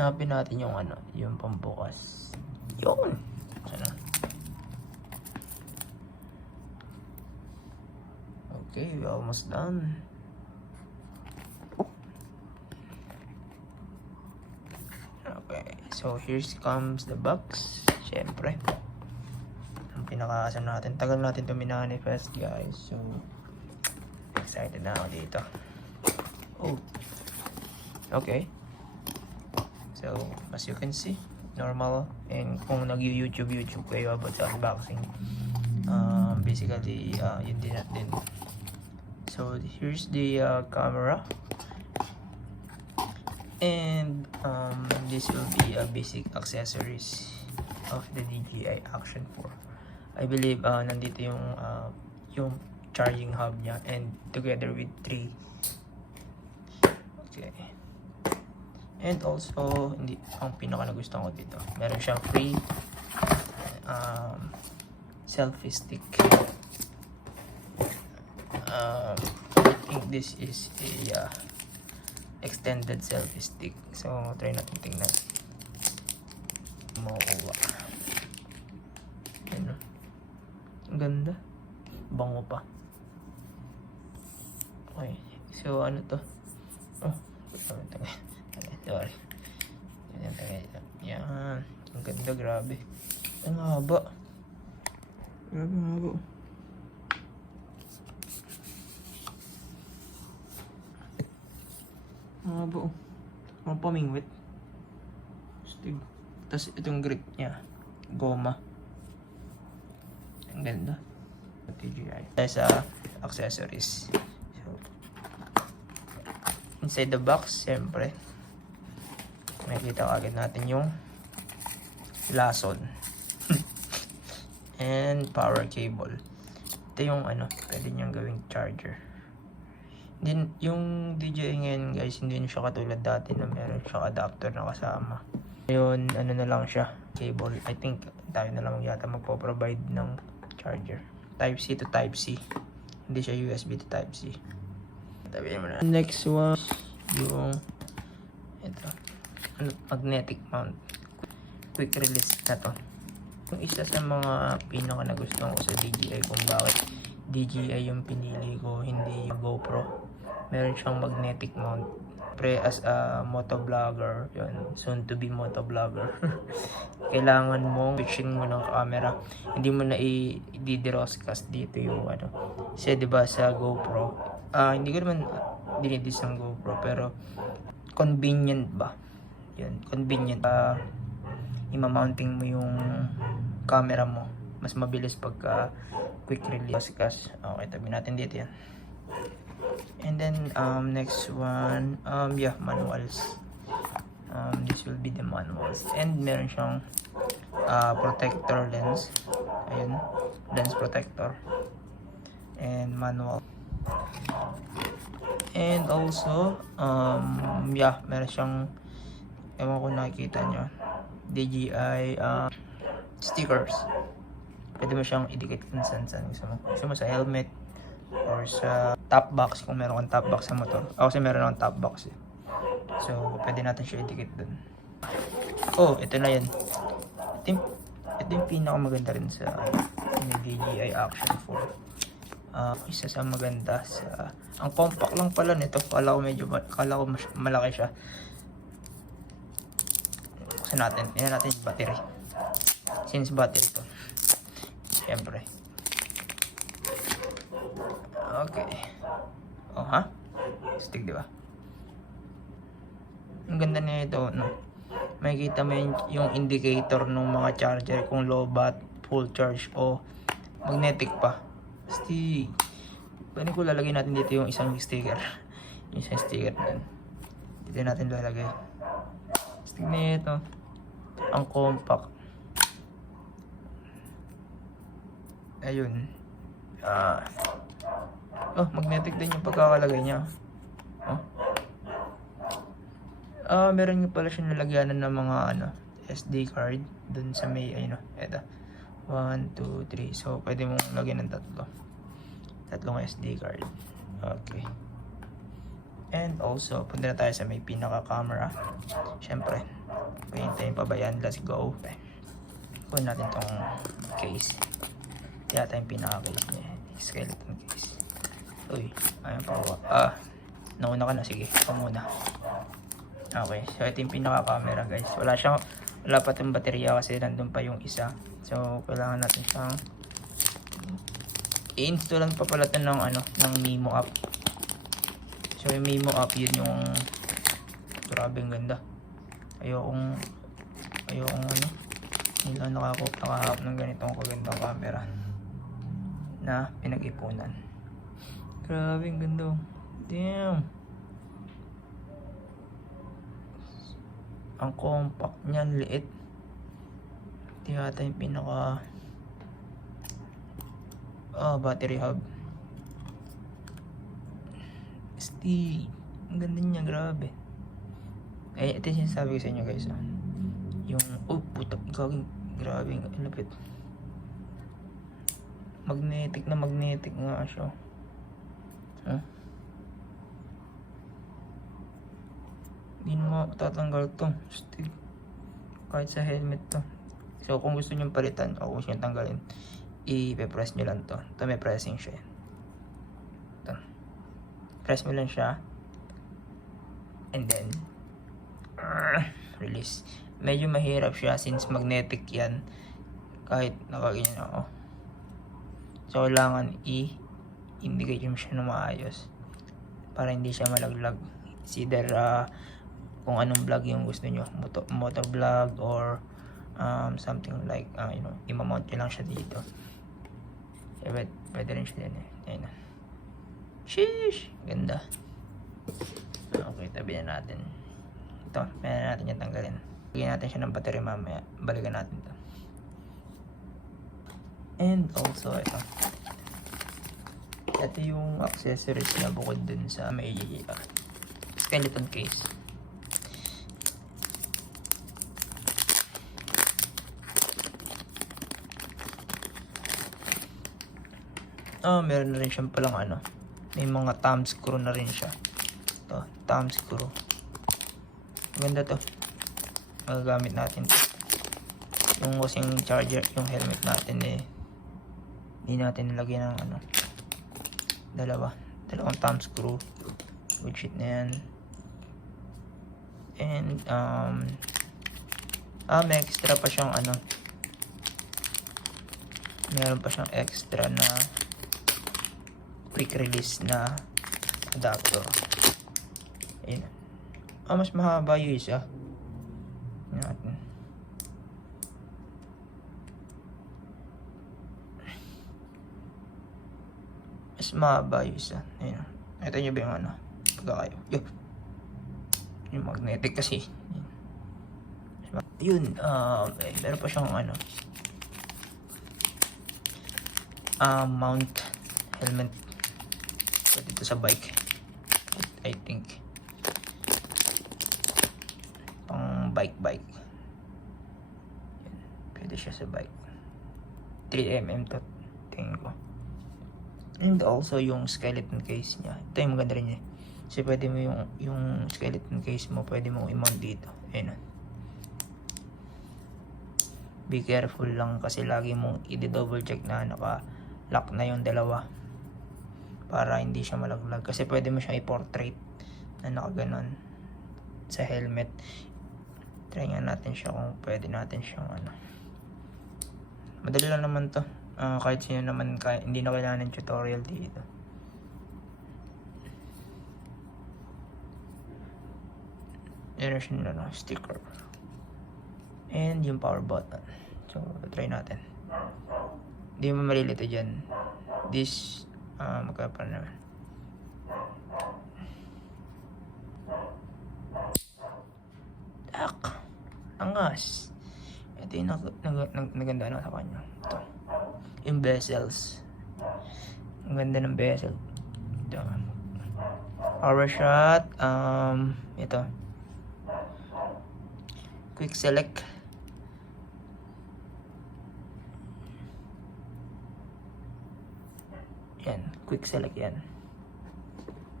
Hanapin natin yung ano, yung pambukas. Yun! Sana. Okay, we're almost done. Okay, so here comes the box. Siyempre. Ang pinakaasan natin. Tagal natin ito minanifest, guys. So, excited na ako dito. Oh. Okay. So, as you can see, normal. And kung nag-YouTube kayo about sa unboxing, basically, yun din natin. So, here's the camera. And this will be a basic accessories of the DJI Action 4. I believe nandito yung charging hub niya and together with 3. Okay. And also, ang pinaka nagustuhan ko dito, meron siyang free selfie stick. I think this is a extended selfie stick. So, try natin tingnan. Makukuha. Ano? Ang ganda. Bango pa. Okay. So, ano to? Oh, sorry. Yan. Ang ganda, grabe. Ang haba. Grabe, ang haba. Ang haba. Ang pamingwit. Stig. Tapos itong grip niya. Goma. Ang ganda. DJI. Tayo sa accessories. So, inside the box, siyempre, makikita agad natin yung lason and power cable. Ito yung ano, pwede niyang gawing charger. Din yung DJI ngayon, guys, hindi siya katulad dati na meron siya adapter na kasama. Ngayon, ano na lang siya, cable. I think tayo na lang yata magpo-provide ng charger. Type C to Type C. Hindi siya USB to Type C. Tabihin mo na. Next one, yung ito, magnetic mount. Quick release na to. Yung isa sa mga pinaka nagustuhan ko sa DJI kung bakit DJI yung pinili ko, hindi yung GoPro. Meron siyang magnetic mount. Pre, as a motovlogger, yun, soon to be motovlogger, kailangan mong switching mo ng camera. Hindi mo na i-diroscast dito yung ano. Kasi diba sa GoPro, hindi ko naman dinidis ng GoPro, pero convenient ba? Yun, convenient. Ima-mounting mo yung camera mo. Mas mabilis pagka quick release. Okay, tabi natin dito yan. And then next one, manuals. This will be the manuals. And meron siyang protector lens. Ayun, lens protector. And manual. And also, meron siyang, ewan ko nakikita nyo, DJI stickers. Pwede mo siyang idikit kung saan gusto mo sa helmet or sa top box kung meron kang top box sa motor. Ako kasi meron akong top box eh. So pwede natin siya idikit dun. Oh, ito na yan. Ito yung pinakamaganda rin sa DJI Action 4. Isa sa maganda sa, ang compact lang pala nito. Kala ko malaki siya. Buksan natin. Yan natin yung battery. Since battery to. Siyempre. Okay. Oh, ha? Stick, di ba? Ang ganda nito, no? Makikita mo yung indicator ng mga charger kung low bat, full charge, o magnetic pa. Stick. Pwede ko lalagay natin dito yung isang sticker. Yung isang sticker na yun. Dito natin lalagay. Stick nito. Ang compact. Ayun. Oh, magnetic din yung pagkakalagay niya. Oh. Meron nga pala siya nalagyanan ng mga SD card dun sa may eto. 1, 2, 3. So pwede mong lagyan ng tatlong SD card. Okay. And also, punta na tayo sa may pinaka camera. Syempre, pahintayin pa ba yan? Let's go. Okay. Kunin natin tong case. Yata yung pinaka-case niya. Skeleton case. Uy, ayun pa ako. Nauna ka na. Sige, ako muna. Okay, so ito yung pinaka-camera guys. Wala pa itong baterya kasi nandun pa yung isa. So, kailangan natin siyang i-installan pa pala ito ng Mimo app. So, yung Mimo app, yun yung grabe ang ganda. Ayokong nila nakahap ng ganitong kagandang camera na pinag-ipunan. Grabe ang ganda. Damn. Ang compact niyan, liit. Ito yata yung pinaka battery hub. Ang ganda niya, grabe. Ito yung sinasabi ko sa inyo guys. Yung, putak, gagawin, grabe, ang lapit. Magnetic nga siya. Hindi na matatanggal to. Stig. Kahit sa helmet to. So kung gusto nyo palitan o kung gusto nyo tanggalin, i-press nyo lang to. Ito may pressing siya. Ito. Press mo lang siya. And then release. Medyo mahirap siya since magnetic yan. Kahit nakaganyan ako. So kailangan i-indicate mo siya na maayos para hindi siya malaglag. It's either kung anong vlog yung gusto nyo, moto vlog or something like imamount nyo lang siya dito. Pwede rin siya din ayun na. Sheesh! Ganda. Okay, tabi na natin ito. Pwede natin yung tanggalin. Lagyan natin siya ng battery mamaya. Balikan natin ito. And also ito yung accessories na bukod dun sa may skeleton case. Meron na rin siyang palang may mga thumb screw na rin siya. Ito, thumb screw. Maganda to. Magagamit natin to. Yung wasing charger, yung helmet natin hindi natin nilagyan ng dalawang thumb screw. Good shit na yan. And may extra pa siyang meron pa siyang extra na quick release na adapter. Ayun. Mas mahaba yung isa. Natin. Mas mahaba yung isa. Ayun. Ito nyo ba yung pagkakayo? Yung magnetic kasi. Yun. Meron pa siyang mount helmet. Dito sa bike. I think. Pang bike. Pwede siya sa bike. 3mm to. Tingin ko. And also yung skeleton case niya. Ito yung maganda rin niya. Kasi pwede mo yung skeleton case mo, pwede mo i-mount dito. Ayun. Be careful lang kasi lagi mong i-double check na naka-lock na yung dalawa. Para hindi siya malaglag. Kasi pwede mo siya i-portrait na nakaganon sa helmet. Try nga natin siya kung pwede natin siyang Madali lang naman to. Kahit sino naman, hindi na kailangan ng tutorial dito. Meron siya sticker. And yung power button. So, try natin. Hindi mo malilito dyan. This, magkapa naman. Angas. Ito yung naganda sa kanya. Ito. Yung bezels. Ang ganda ng bezel. Ito. Power shot. Ito. Quick select. Yan. Quick select yan.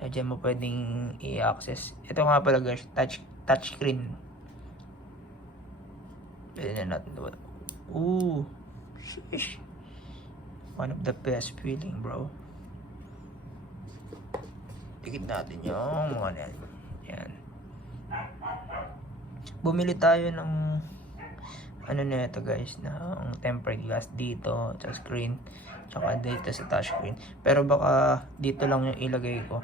So, dyan mo pwedeng i-access. Ito nga pala guys. Touch screen. Pwede na natin doon. Ooh. Sheesh. One of the best feeling, bro. Pikit natin yung mga yan. Yan. Bumili tayo ng ano na ito guys, ng tempered glass dito sa screen, tsaka dito sa touchscreen. Pero baka dito lang yung ilagay ko.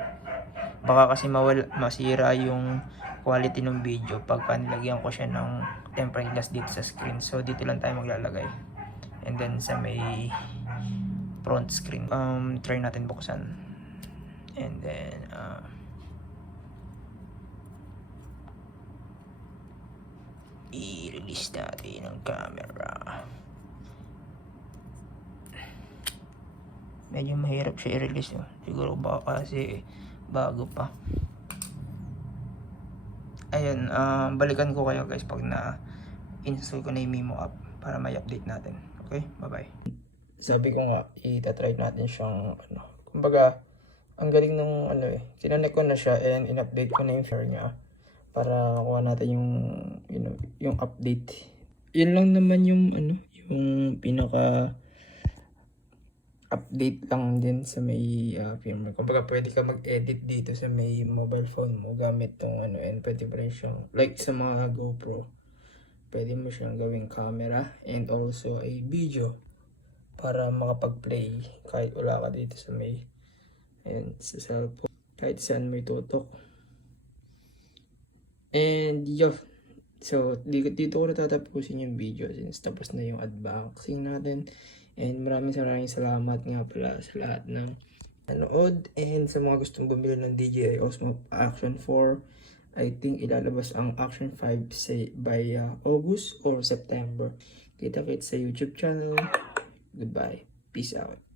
Baka kasi masira yung quality ng video pagka nilagyan ko siya ng tempered glass dito sa screen. So dito lang tayo maglalagay. And then sa may front screen, try natin buksan. And then i-release natin ang camera. Medyo mahirap siya i-release, no? Siguro baka kasi bago pa. Ayun, balikan ko kayo guys pag na-install ko na yung Mimo app para may update natin. Okay, bye bye. Sabi ko nga, itatry natin siyang kumbaga, ang galing nung kinonect ko na siya and in-update ko na yung share niya para kuha natin yung yung update. Yun lang naman yung yung pinaka update lang din sa may firmware. Kumbaga pwede ka mag-edit dito sa may mobile phone mo gamit tong and pwede mo rin siyang like sa mga GoPro. Pwede mo siyang gawing camera and also a video para makapag-play kahit wala ka dito sa may sa cellphone, kahit saan may tutok. And so dito ko natatapusin yung video since tapos na yung unboxing natin. And maraming salamat nga pala sa lahat ng nanood and sa mga gustong bumili ng DJI Osmo Action 4. I think ilalabas ang Action 5 by August or September. Kita-kits sa YouTube channel. Goodbye. Peace out.